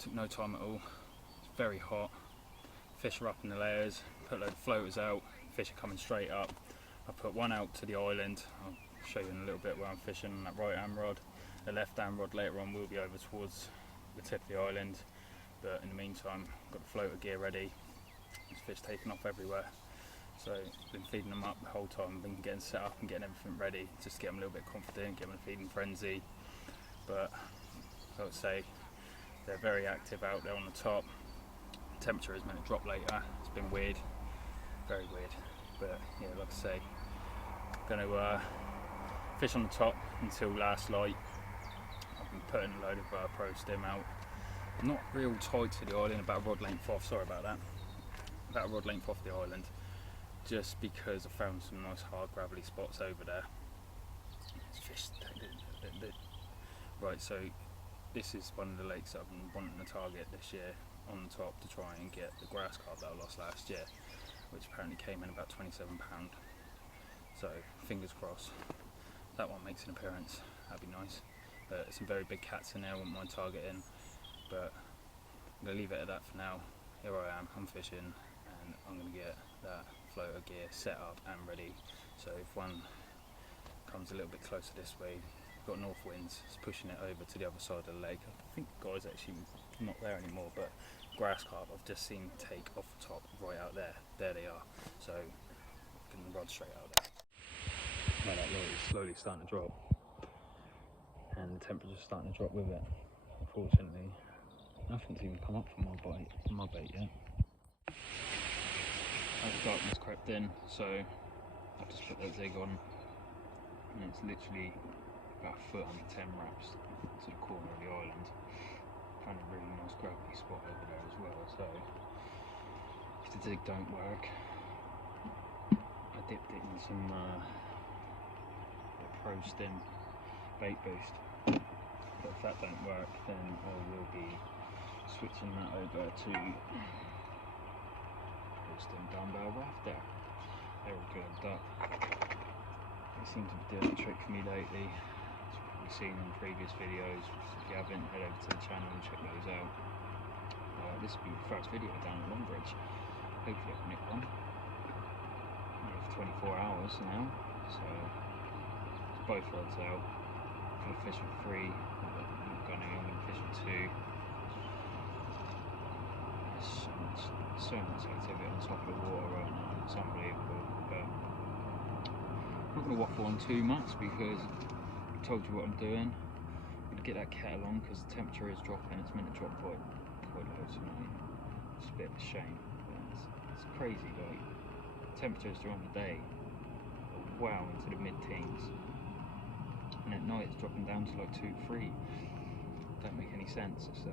Took no time at all. It's very hot. Fish are up in the layers. Put a load of floaters out. Fish are coming straight up. I put one out to the island. I'll show you in a little bit where I'm fishing on that right hand rod. The left hand rod later on will be over towards the tip of the island. But in the meantime, I've got the floater gear ready. There's fish taking off everywhere. So I've been feeding them up the whole time. I've been getting set up and getting everything ready just to get them a little bit confident, get them in a feeding frenzy. But I would say they're very active out there on the top. Temperature is meant to drop later. It's been weird, very weird. But yeah, like I say, I'm going to fish on the top until last light. I've been putting a load of pro stim out. Not real tight to the island, about a rod length off. Sorry about that. About a rod length off the island. Just because I found some nice hard gravelly spots over there. Fish. Right, so this is one of the lakes that I've been wanting to target this year on the top to try and get the grass carp that I lost last year, which apparently came in about £27. So fingers crossed that one makes an appearance. That'd be nice. Some very big cats in there I wouldn't mind targeting, but I'm going to leave it at that for now. Here I am, I'm fishing, and I'm going to get that floater gear set up and ready. So if one comes a little bit closer this way, we've got north winds, it's pushing it over to the other side of the lake. I think the guy's actually not there anymore, but grass carp I've just seen take off the top right out there. There they are. So I can rod straight out there. Well, that light is slowly starting to drop, and the temperature's starting to drop with it. Unfortunately, nothing's even come up from my bait yet. As darkness crept in, so I've just put that zig on, and it's literally about a foot under 10 wraps to the corner of the island. Found a really nice gravelly spot over there as well, so if the zig don't work, I dipped it in some pro stim bait boost, but if that don't work, then I will be switching that over to stim dumbbell rafter. They're all plugged up. They seem to be doing a trick for me lately, as you've probably seen in previous videos. If you haven't, head over to the channel and check those out. This will be the first video down at Longbridge. Hopefully I can nick one. For 24 hours now, so it's both rods out. I'm going to fish with 3, I'm going to fish with 2. So much activity on top of the water right now, it's unbelievable. But I'm not going to waffle on too much because I told you what I'm doing. I'm going to get that kettle on because the temperature is dropping. It's meant to drop quite low tonight. It's a bit of a shame, but it's crazy. Like, temperatures during the day are wow into the mid-teens, and at night it's dropping down to like 2, 3. Don't make any sense. So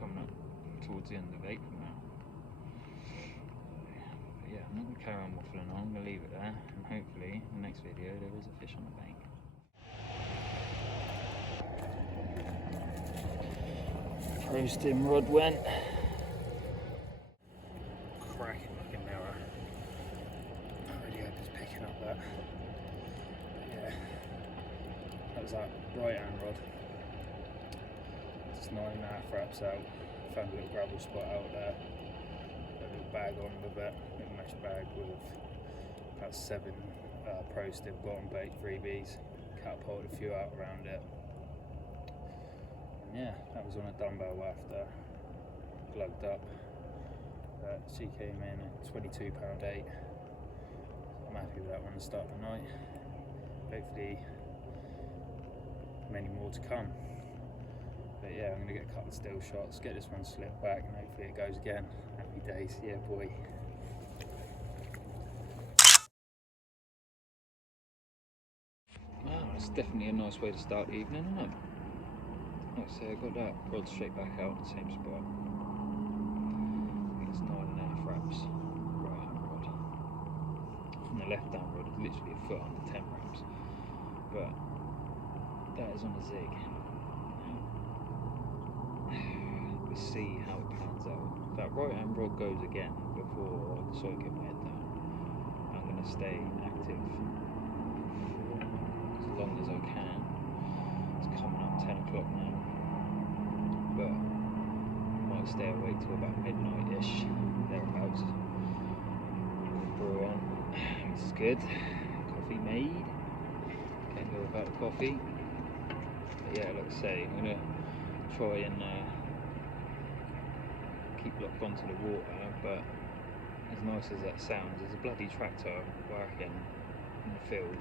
coming up towards the end of April now. But yeah, I'm not going to carry on waffling on, I'm going to leave it there, and hopefully in the next video there is a fish on the bank. Pro stim rod went. Cracking looking mirror. I really hope it's picking up that. But yeah, that was that right hand rod. Just 9.5 wraps out. Found a little gravel spot out there. A little bag on with it, a little mesh bag with about 7 pro stim bottom bait freebies. Catapulted a few out around it. And yeah, that was on a dumbbell after, glugged up. She came in at £22.8. I'm happy with that one to start the night. Hopefully many more to come. But yeah, I'm going to get a couple of still shots, get this one slipped back, and hopefully it goes again. Happy days, yeah boy. Wow, it's definitely a nice way to start the evening, isn't it? Like I say, I got that rod straight back out in the same spot. I think it's 9.5 wraps, right hand rod. And the left hand rod is literally a foot under 10 wraps. But that is on a zig. We'll see how it pans out. If that right hand rod goes again before I decide to get my head down, I'm going to stay active as long as I can. It's coming up 10 o'clock now, but my might stay awake till about midnight-ish, thereabouts. Brew on, which is good. Coffee made. Can't go without the coffee. But yeah, like I say, I'm gonna try and keep locked onto the water, but as nice as that sounds, there's a bloody tractor working in the field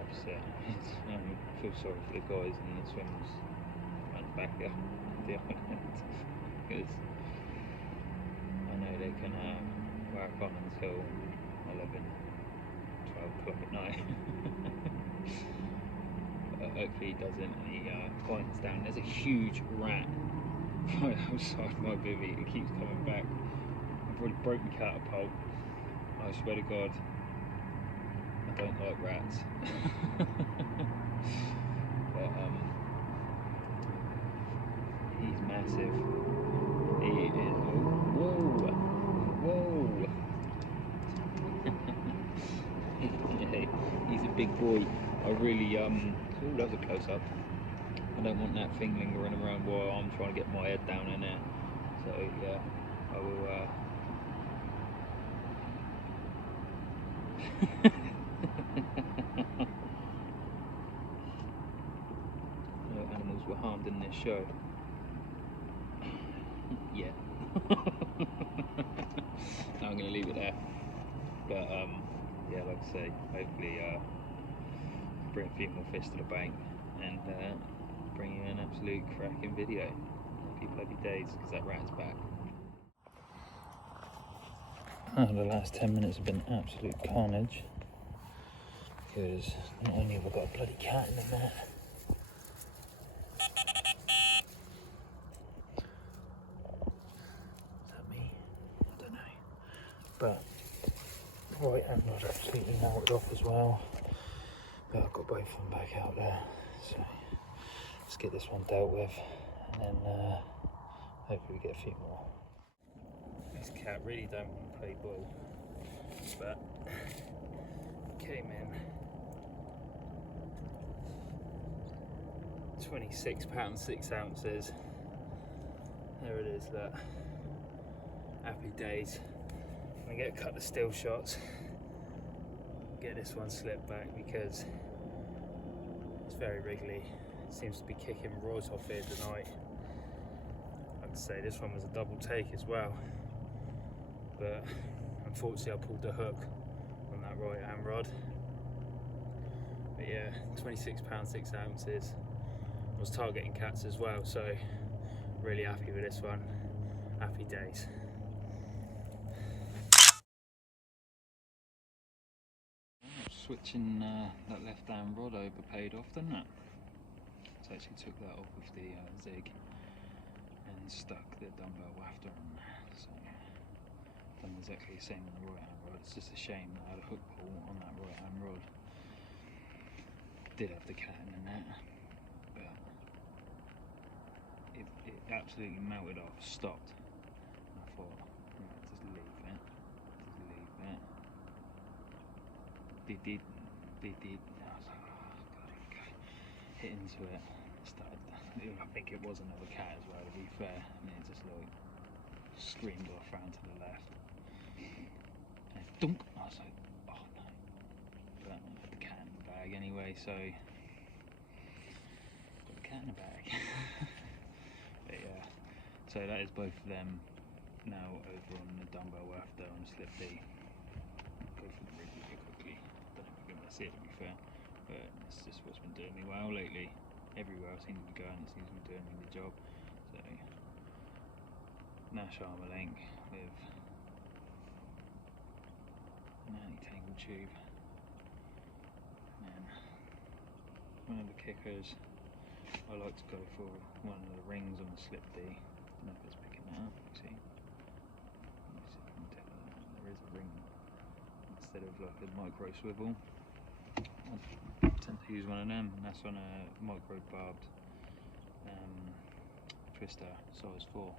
opposite. I feel sorry for the guys in the swims around the back of the island, because I know they can work on until 11, 12 o'clock at night. But hopefully he doesn't, and he quiets down. There's a huge rat right outside my bivvy. It keeps coming back. I've already broke my catapult. I swear to God, I don't like rats. But he's massive. He is. Whoa! He's a big boy. I really oh, that was a close up. I don't want that thing lingering around while I'm trying to get my head down in there. So yeah, I will. No animals were harmed in this show. Yeah. I'm going to leave it there. But yeah, like I say, hopefully bring a few more fish to the bank and bring you an absolute cracking video. Happy bloody days, because that rat's back. Oh, the last 10 minutes have been absolute carnage, because not only have I got a bloody cat in the net, is that me? I don't know. But the right hand rod absolutely melted off as well. But I've got both of them back out there, so let's get this one dealt with, and then hopefully we get a few more. This cat really don't want to play ball, but came in £26 6 ounces. There it is, look. Happy days. I'm gonna get a couple of still shots, get this one slipped back because it's very wriggly. It seems to be kicking rods off here tonight. Like I say, this one was a double take as well, but unfortunately I pulled the hook on that right hand rod. But yeah, £26 6 ounces. I was targeting cats as well, so really happy with this one. Happy days. Switching that left hand rod over paid off, didn't it? So I actually took that off with the zig and stuck the dumbbell wafter on there. So done exactly the same on the right hand rod. It's just a shame that I had a hook pull on that right hand rod. Did have the cat in the net, but it absolutely melted off, stopped. And I thought, right, just leave it. They did. I was like, oh god, here we go. Hit into it. Started. I think it was another cat as well, to be fair. And it just like screamed off round to the left. And dunk. I was like, oh no. But I had the cat in the bag anyway, so got the cat in the bag. But yeah. So that is both of them now over on the dumbbell wafter on the slip D. Go for the rig really quickly. Don't know if you're going to see it, to be fair, but it's just what's been doing me well lately. Everywhere I seem to be going, it seems to be doing me the job. So Nash armour link with an anti-tangle tube, and then one of the kickers. I like to go for one of the rings on the slip D. I don't know if it's picking that up. See, there is a ring instead of like a micro swivel. I tend to use one of them, and that's on a micro barbed twister size 4.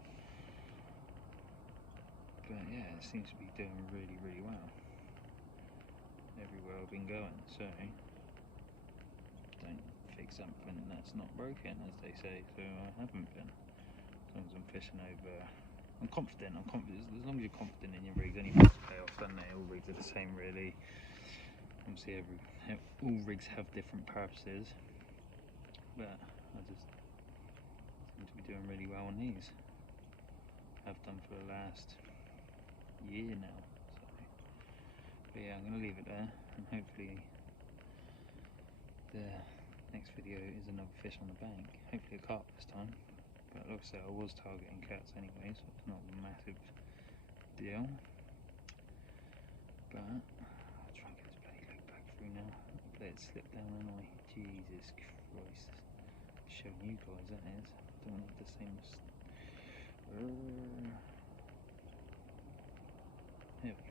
But yeah, it seems to be doing really well everywhere I've been going. So don't fix something that's not broken, as they say. So I haven't been. As long as I'm fishing over I'm confident. As long as you're confident in your rigs, any rigs pay off, don't they? All rigs are the same, really. Obviously, all rigs have different purposes, but I just seem to be doing really well on these. I've done for the last year now. So, but yeah, I'm going to leave it there, and hopefully the next video is another fish on the bank. Hopefully a carp this time. But like I said, I was targeting cats anyway, so it's not a massive deal. But I'll try and get this bloody loop back through now. I'll let it slip down, and Jesus Christ. Showing you guys, that is. Don't have the same. There we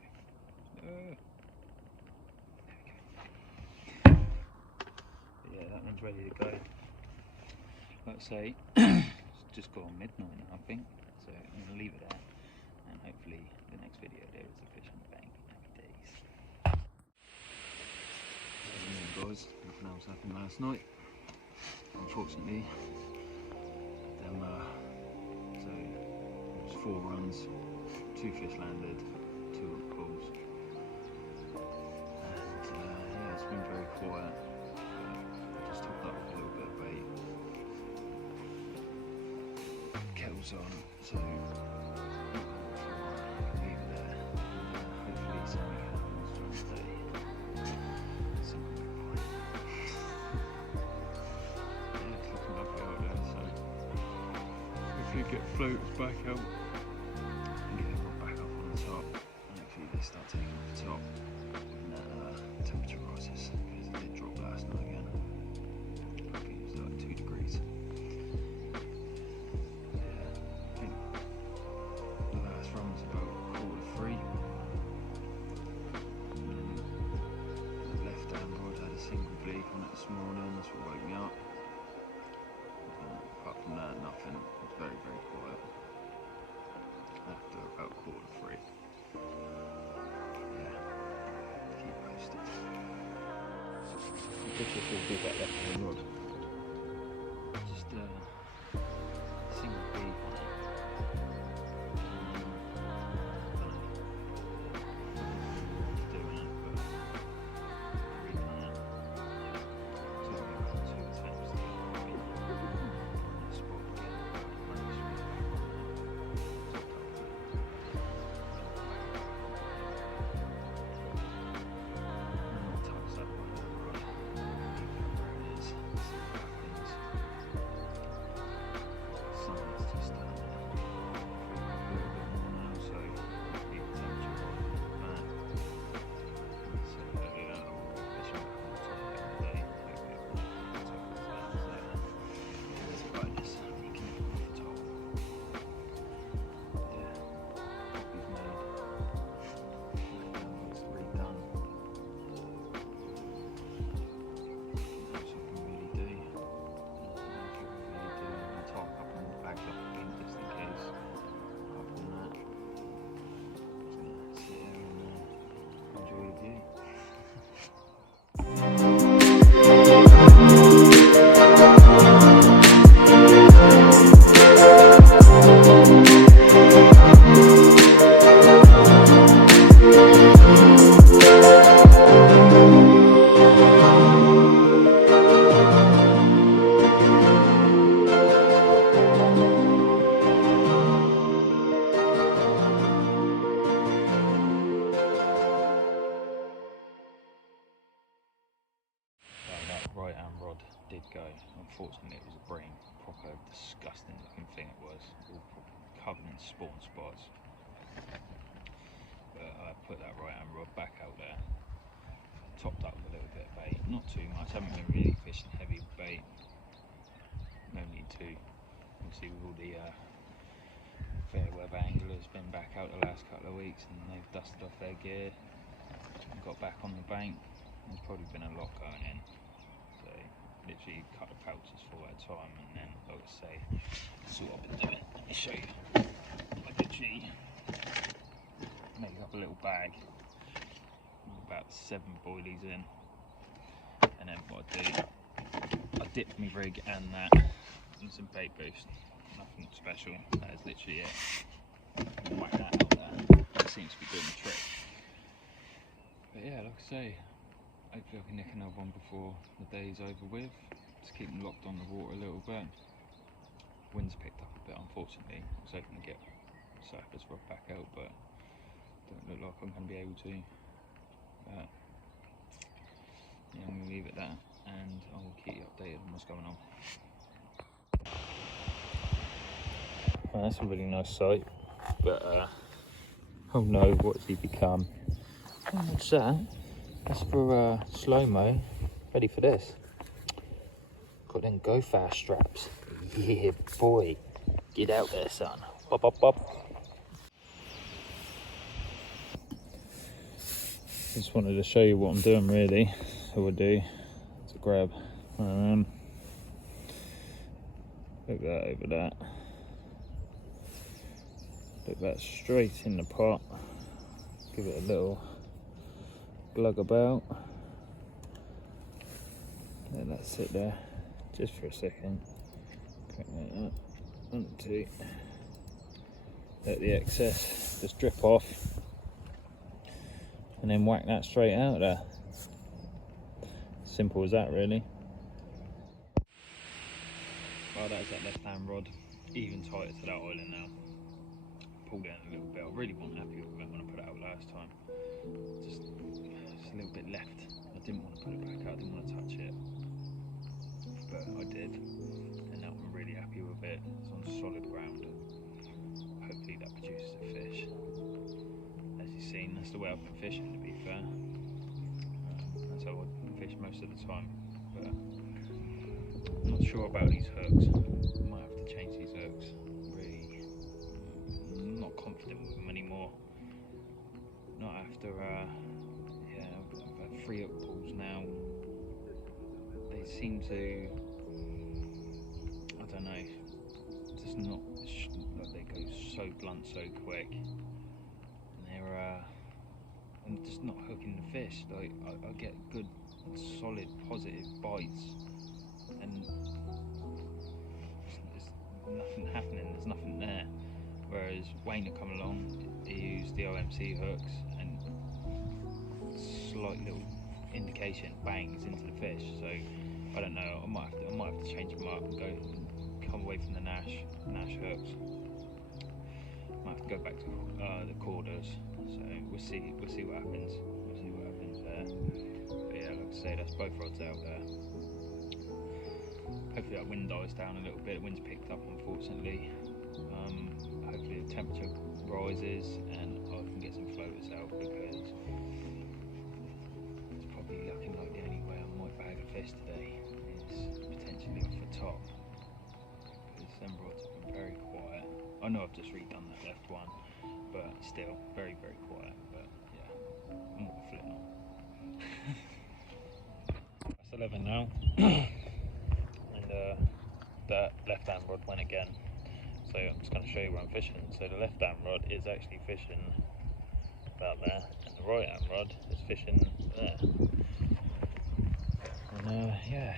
go. But yeah, that one's ready to go. Like I say, it's just gone midnight now, I think. So I'm going to leave it there, and hopefully the next video there is a fish on the bank. Happy days. Guys, nothing else happened last night. Unfortunately, so it was 4 runs, 2 fish landed, 2 hook pulls, and yeah, it's been very quiet. I just topped up with a little bit of bait. Kettle's on, so leave it there. Hopefully something happens during the day. Get floats back out and get everyone back up on the top, and hopefully they start taking off the top when that temperature rises, because it did drop last night again. I think it was like 2 degrees. Yeah, I think the last run was about 3:15, and then the left hand rod had a single bleak on it this morning. That's what woke me up. Apart from that, nothing. It's very, very quiet. After about 3:15. Yeah, keep posted. I think this will be that left hand rod. Just single bead on it. Just doing it, but redone it. So we're going to attempts to right hand rod did go. Unfortunately, it was a brain, proper disgusting looking thing it was, all covered in spawn spots. But I put that right hand rod back out there, topped up with a little bit of bait, not too much. I haven't been really fishing heavy with bait, no need to. Obviously with all the fair weather anglers been back out the last couple of weeks, and they've dusted off their gear and got back on the bank. There's probably been a lot going in. Literally cut the pouches full at a time, and then, like I say, that's what I've been doing. Let me show you. I literally make up a little bag with about 7 boilies in, and then what I do, I dip my rig and that in some bait boost. Nothing special, that is literally it. I say, hopefully I can nick another one before the day's over with. Just keep them locked on the water a little bit. Wind's picked up a bit, unfortunately. I was hoping to get surface rod back out, but don't look like I'm going to be able to. But yeah, I'm going to leave it there, and I will keep you updated on what's going on. Well, that's a really nice sight, but oh no, what's he become? Oh, what's that? That's for slow-mo. Ready for this? Got them go fast straps. Yeah, boy. Get out there, son. Bop, bop, bop. Just wanted to show you what I'm doing, really. So we'll do to grab. Hook that over that. Put that straight in the pot. Give it a little glug about. Let that sit there just for a second. Crack that up. 1, 2. Let the excess just drip off, and then whack that straight out there. Simple as that, really. Well, that's that left hand rod, even tighter to that island now. Pulled it in a little bit. I really wasn't happy with it when I put it out last time. Just a little bit left. I didn't want to put it back out, I didn't want to touch it. But I did, and now I'm really happy with it. It's on solid ground. Hopefully that produces a fish. As you've seen, that's the way I've been fishing, to be fair. That's how I fish most of the time. But I'm not sure about these hooks. I might have to change these hooks. Really, I'm not confident with them anymore. Not after, yeah, I've had 3 hook pulls now. They seem to, I don't know, just not, like they go so blunt so quick. And they're just not hooking the fish. Like I get good, solid, positive bites, and there's nothing happening. There's nothing there. Whereas Wayne will come along, he used the OMC hooks, and slight little indication, bang, it's into the fish. So I don't know. I might have to change them up and come away from the Nash hooks. Might have to go back to the corders. So we'll see what happens. We'll see what happens there. But yeah, like I say, that's both rods out there. Hopefully that wind dies down a little bit. The wind's picked up, unfortunately. Hopefully the temperature rises and I can get some floaters out, because it's probably looking like the only way I might bag a fish today is potentially off the top, because them rods have been very quiet. I know I've just redone that left one, but still very, very quiet. But yeah, I'm not flitting on. That's 11 now. And that left hand rod went again. So I'm just going to show you where I'm fishing. So the left hand rod is actually fishing about there, and the right hand rod is fishing there. And yeah,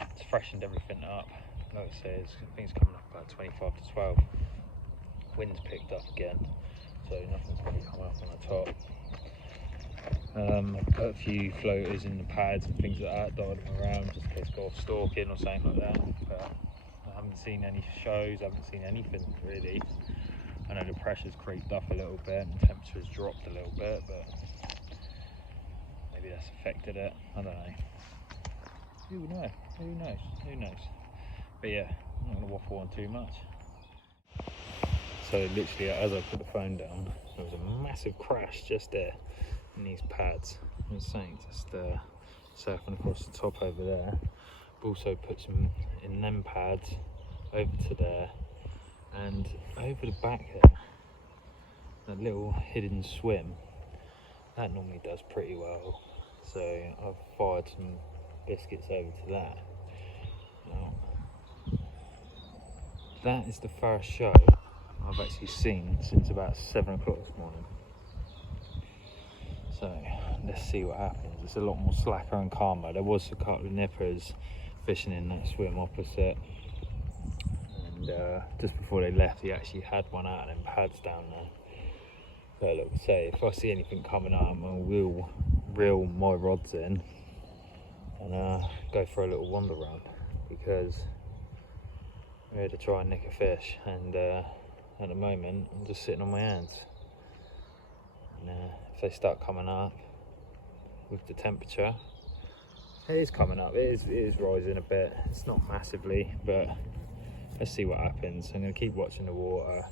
it's freshened everything up. Like I say, I think it's coming up about 25 to 12. Wind's picked up again, so nothing's going to come up on the top. I put a few floaters in the pads and things like that, died them around just in case I go off stalking or something like that. But I haven't seen any shows, I haven't seen anything really. I know the pressure's creeped up a little bit and the temperature's dropped a little bit, but maybe that's affected it. I don't know. Who knows? But yeah, I'm not going to waffle on too much. So literally, as I put the phone down, there was a massive crash just there in these pads. I was saying, just surfing across the top over there. I've also put some in them pads over to there, and over the back there, that little hidden swim, that normally does pretty well. So I've fired some biscuits over to that. Now, that is the first show I've actually seen since about 7 o'clock this morning. So let's see what happens. It's a lot more slacker and calmer. There was a couple of nippers fishing in that swim opposite, and just before they left, he actually had one out of them pads down there. But like I say, if I see anything coming up, I will reel my rods in and go for a little wander round, because I'm here to try and nick a fish, and at the moment I'm just sitting on my hands. And if they start coming up with the temperature, it is coming up, it is rising a bit. It's not massively, but let's see what happens. I'm going to keep watching the water,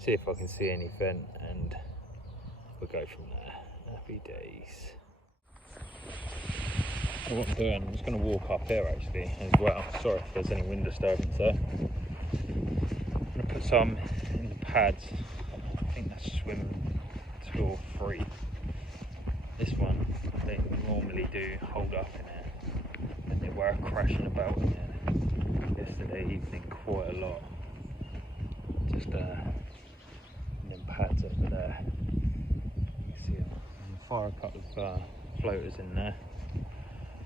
see if I can see anything, and we'll go from there. Happy days. What I'm doing, I'm just going to walk up here actually as well. Sorry if there's any wind disturbance there. I'm going to put some in the pads. I think that's swim 2 or 3. This one, they normally do hold up in there, and they were crashing about in there yesterday evening quite a lot. Just in them pads over there. You can see I'm going to fire a couple of floaters in there.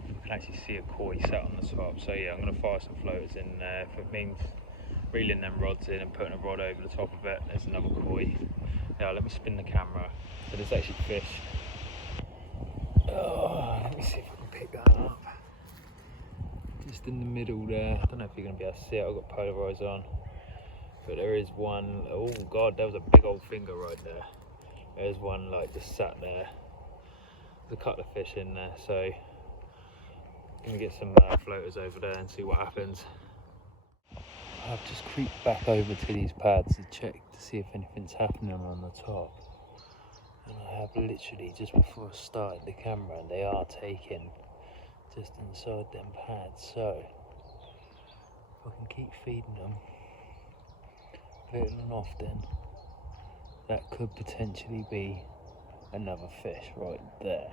You can actually see a koi set on the top, so yeah, I'm going to fire some floaters in there. If it means reeling them rods in and putting a rod over the top of it, there's another koi. Now let me spin the camera, so there's actually fish. Oh, let me see if I can pick that up. Just in the middle there, I don't know if you're going to be able to see it, I've got polarized on. But there is one, oh god, there was a big old finger right there. There's one like just sat there. There's a couple of fish in there, so gonna get some floaters over there and see what happens. I've just creeped back over to these pads to check to see if anything's happening on the top. And I have literally, just before I started the camera, and they are taking just inside them pads. So if I can keep feeding them little and often, that could potentially be another fish right there.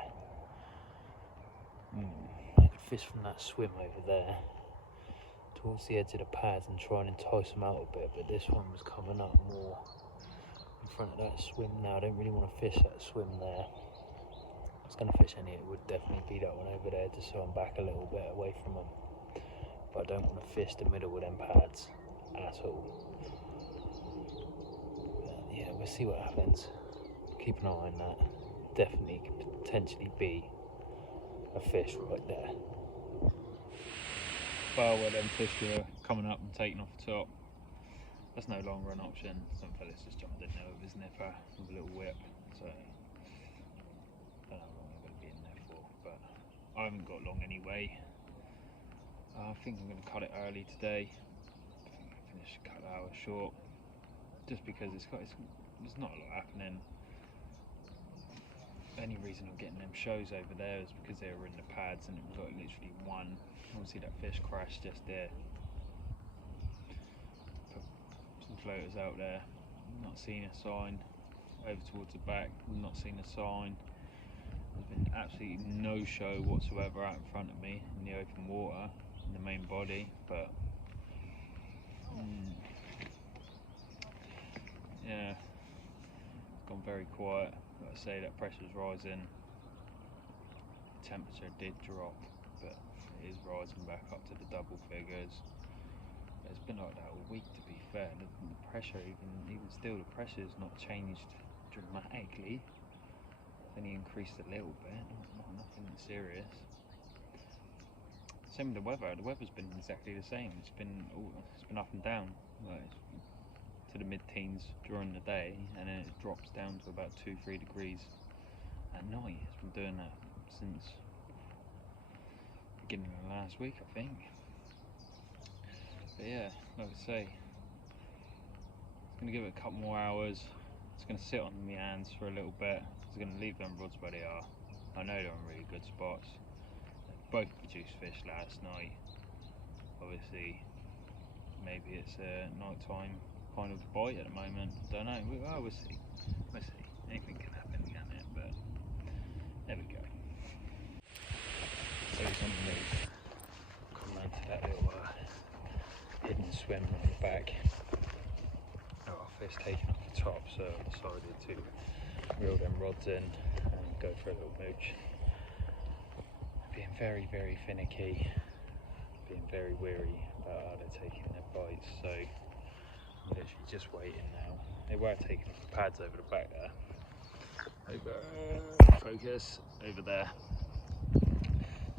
I could fish from that swim over there towards the edge of the pads and try and entice them out a bit, but this one was coming up more in front of that swim now. I don't really want to fish that swim there. If I was going to fish any, it would definitely be that one over there, just so I'm back a little bit away from them. But I don't want to fish the middle of them pads at all. But yeah, we'll see what happens. Keep an eye on that. Definitely could potentially be a fish right there. Well, where them fish were coming up and taking off the top, that's no longer an option. Some fellas just jumped in there with his nipper with a little whip, so I don't know how long I'm going to be in there for, but I haven't got long anyway. I think I'm going to cut it early today. I think I finished a couple of hours short, just because there's not a lot happening. The only reason I'm getting them shows over there is because they were in the pads, and it was like literally one. Obviously that fish crashed just there. Put some floaters out there, not seeing a sign. Over towards the back, not seeing a sign. There's been absolutely no show whatsoever out in front of me in the open water, in the main body, but yeah, it's gone very quiet. Like I say, that pressure's rising. The temperature did drop, but it is rising back up to the double figures. It's been like that all week, to be fair. The pressure, even still, the pressure's not changed dramatically. It's only increased a little bit, nothing serious. Same with the weather. The weather's been exactly the same. It's been up and down, like to the mid-teens during the day, and then it drops down to about 2-3 degrees at night. It's been doing that since beginning of last week, I think. But yeah, like I say, it's going to give it a couple more hours. It's going to sit on my hands for a little bit. It's going to leave them rods where they are. I know they're in really good spots. They both produced fish last night. Obviously, maybe it's a nighttime kind of bite at the moment. Don't know. We'll see. We'll see. Anything can happen, can't it? But there we go. So it's on the move. Come round to that little hidden swim on the back. Oh, fish taking off the top, so I decided to reel them rods in and go for a little mooch. Being very, very finicky, being very wary about how they're taking their bites, so I'm literally just waiting now. They were taking off the pads over the back there, over, focus, over there.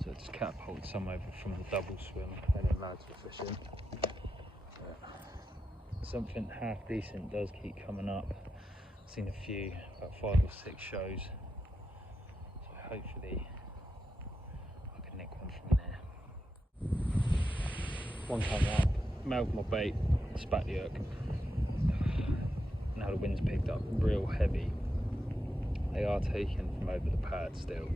So just catapult some over from the double swim, and then lads were fishing. Something half decent does keep coming up. I've seen a few, about 5 or 6 shows. So hopefully I can nick one from there. One time up, mouth my bait, spat the hook. Now the wind's picked up real heavy. They are taken from over the pad still,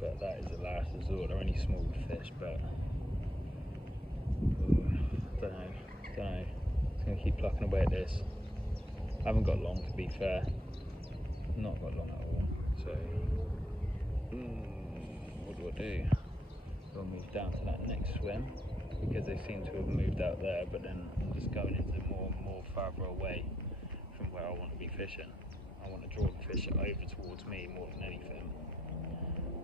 but that is the last resort. They're only small fish, but I don't know. It's going to keep plucking away at this. I haven't got long, to be fair. Not got long at all. So, what do? We'll move down to that next swim, because they seem to have moved out there, but then I'm just going into more and more farther away from where I want to be fishing. I want to draw the fish over towards me more than anything.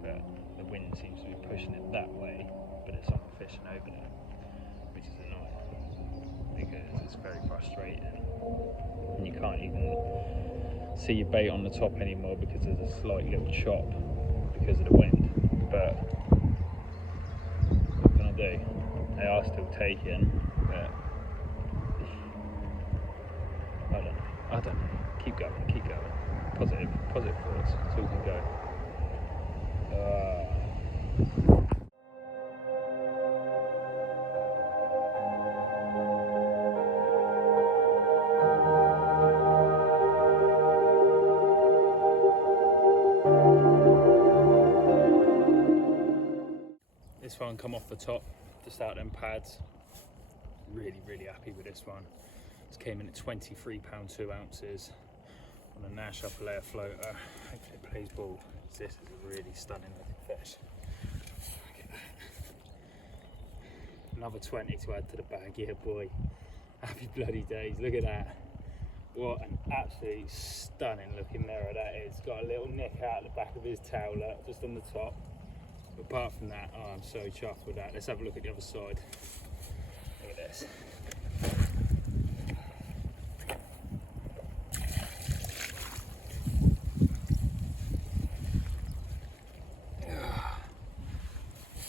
But the wind seems to be pushing it that way, but there's someone fishing over there, which is annoying, because it's very frustrating. And you can't even see your bait on the top anymore because there's a slight little chop because of the wind. But what can I do? They are still taking, but I don't know. Keep going. Positive thoughts. So we can go. This one come off the top, just out them pads. Really happy with this one. This came in at £23 2 ounces on a Nash upper layer floater. Hopefully it plays ball. This is a really stunning looking fish. Look at that. Another 20 to add to the bag, yeah boy. Happy bloody days, look at that. What an absolutely stunning looking mirror that is. Got a little nick out the back of his tail, look, just on the top. But apart from that, oh, I'm so chuffed with that. Let's have a look at the other side. Look at this.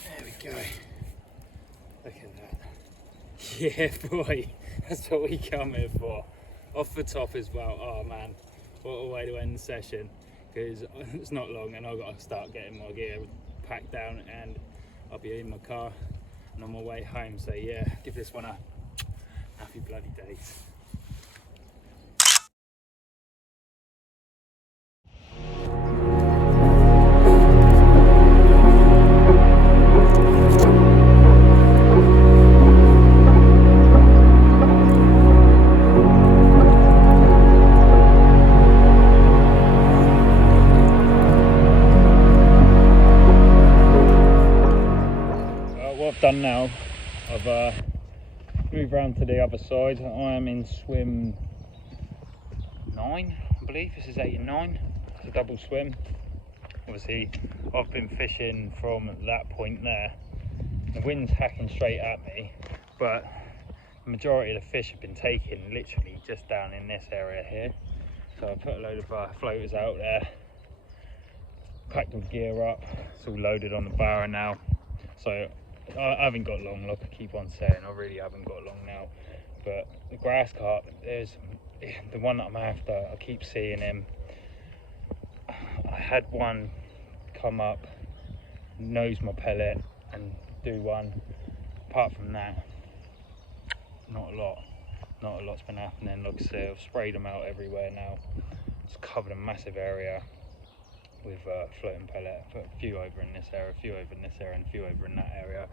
There we go. Look at that. Yeah, boy. That's what we come here for. Off the top as well. Oh man, what a way to end the session. Because it's not long and I've got to start getting my gear packed down and I'll be in my car and on my way home. So yeah, give this one a happy bloody days. Done now. I've moved around to the other side. I am in swim 9, I believe. This is 8 and 9. It's a double swim. Obviously I've been fishing from that point there. The wind's hacking straight at me, but the majority of the fish have been taken literally just down in this area here. So I put a load of floaters out there, packed the gear up. It's all loaded on the barra now. So I haven't got long, like I keep on saying, I really haven't got long now. But the grass carp, there's the one that I'm after. I keep seeing him. I had one come up, nose my pellet and do one. Apart from that, not a lot's been happening. Like I say, I've sprayed them out everywhere now. It's covered a massive area with floating pellet. I put a few over in this area, a few over in this area, and a few over in that area,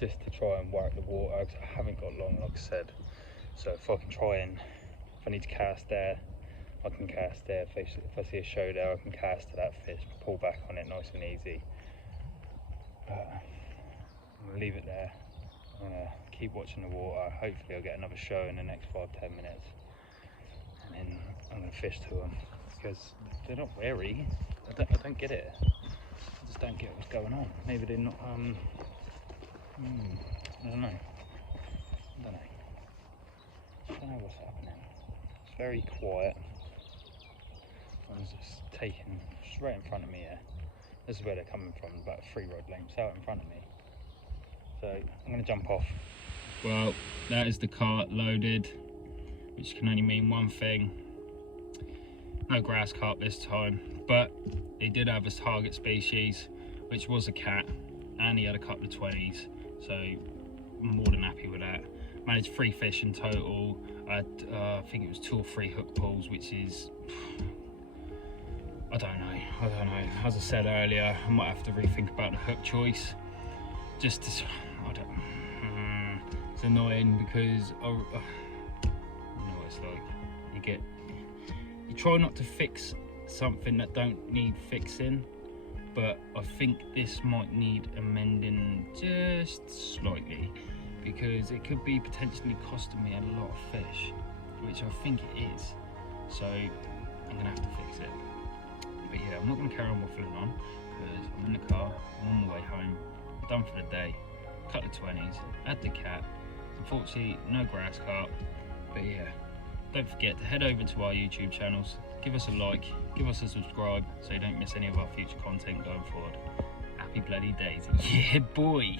just to try and work the water, because I haven't got long, like I said. So if I can try and, if I need to cast there, I can cast there. If I see a show there, I can cast to that fish, pull back on it nice and easy. But I'm gonna leave it there. I'm gonna keep watching the water. Hopefully I'll get another show in the next 5-10 minutes, and then I'm gonna fish to them, because they're not wary. I don't get it. I just don't get what's going on. Maybe they're not, I don't know. I don't know what's happening. It's very quiet. one's just taken straight in front of me here. This is where they're coming from, about 3 rod lengths out in front of me. So I'm going to jump off. Well, that is the cart loaded, which can only mean one thing. No grass carp this time, but he did have his target species, which was a cat, and he had a couple of 20s, so I'm more than happy with that. Managed 3 fish in total. I had, I think it was 2 or 3 hook pulls, which is, I don't know. As I said earlier, I might have to rethink about the hook choice. Just to, I don't, it's annoying because, you know what it's like. You try not to fix something that don't need fixing, but I think this might need amending just slightly, because it could be potentially costing me a lot of fish, which I think it is. So I'm gonna have to fix it. But yeah, I'm not gonna carry on waffling on because I'm in the car, I'm on my way home, I'm done for the day. Cut the 20s, had the cat. Unfortunately, no grass carp. But yeah, don't forget to head over to our YouTube channels, give us a like, give us a subscribe so you don't miss any of our future content going forward. Happy bloody days. Yeah, boy.